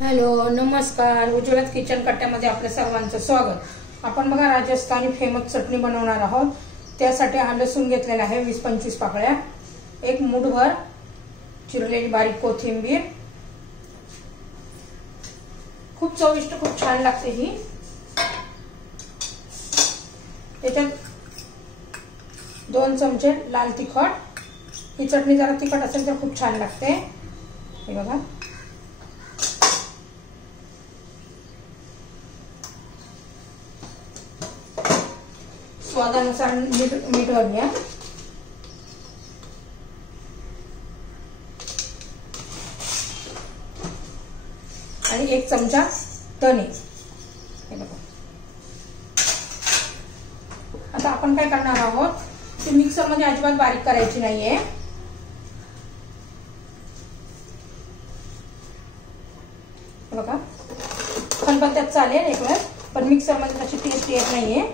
Hello नमस्कार, Ujjwala kitchen कट्ट्यामध्ये आपल्या सर्वांचं स्वागत। आपण बघा राजस्थानी फेमस चटणी बनवणार आहोत। त्यासाठी हा लसूण घेतलेला आहे 20-25 पाकळ्या, एक मूठभर चिरलेली बारीक कोथिंबीर। खूप चविष्ट, खूप छान लागते ही। त्याच्यात 2 चमचे लाल तिखट। ही चटणी जरा तिखट असेल तर खूप छान लागते। हे बघा, स्वादानुसार मीठ घालूया आणि 1 चमचा धने। हे बघा, आता आपण काय करणार आहोत, ते मिक्सर मध्ये अजिबात बारीक करायची नाहीये। बघा, खलबत्त्यात चालेल एक वेळ, पण मिक्सर मध्ये तशी टेस्ट येत नाहीये।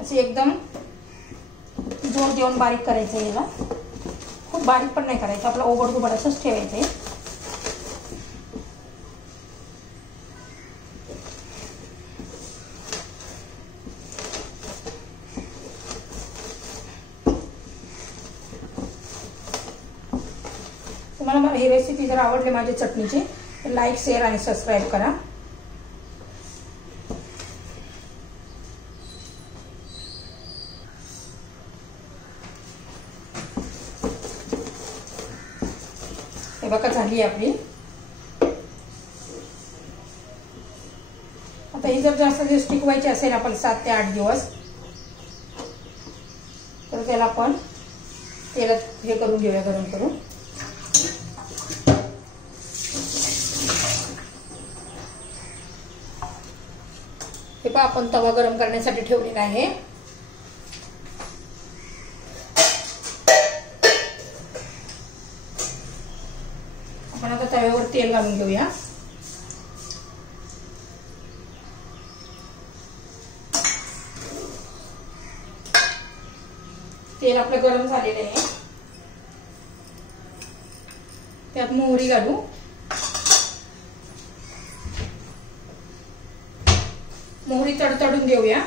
असे एकदम जोर देऊन बारीक करायचं याला, खूप बारीक पण नाही करायचं, आपला ओबड-धोबड असंच ठेवायचं। तुम्हाला ही रेसिपी जर आवडली माझी चटणीची तर लाईक, शेअर आणि सबस्क्राईब करा। हे बघा, झाली आपली। आता ही जर जास्त दिवस टिकवायची असेल आपण 7 ते 8 दिवस, तर त्याला आपण तेलात हे करून घेऊया, गरम करून। हे पहा, आपण तवा गरम करण्यासाठी ठेवलेला आहे। आपण आता तव्यावर तेल घालून घेऊया। तेल आपलं गरम झालेलं आहे, त्यात मोहरी घालू। मोहरी तडतडून घेऊया,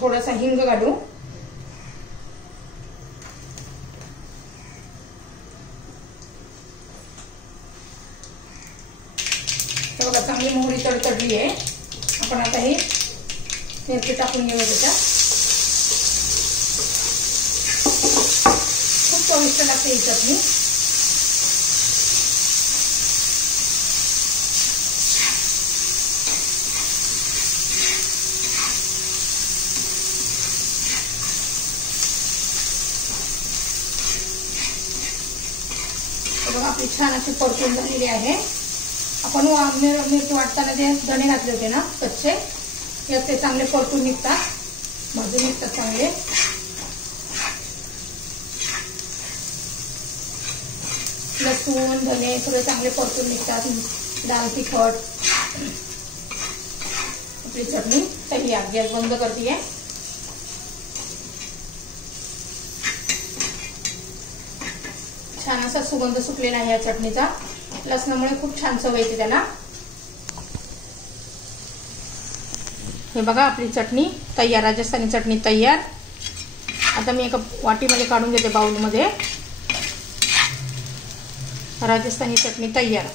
थोडासा हिंग घालू। बघा, चांगली मोहरी तडतडली आहे। आपण आता ही मिरची टाकून घेऊया त्याच्यात। खूप चविष्ट लागते ही चटणी। बघा, आपली छान अशी परतून झालेली आहे। आपण मिरची वाटताना जे धणे घातले होते ना कच्चे, यात ते चांगले परतून निघतात, भाजून निघतात चांगले। लसूण, धने सगळे चांगले परतून निघतात, लाल तिखट। आपली चटणी तयार। गॅस बंद करते। छान असा सुगंध सुटलेला आहे या चटणीचा। लसणामुळे खूप छान चव येते त्याला। हे बघा, आपली चटणी तयार, राजस्थानी चटणी तयार। आता मी एका वाटीमध्ये काढून घेते, बाउलमध्ये। राजस्थानी चटणी तयार।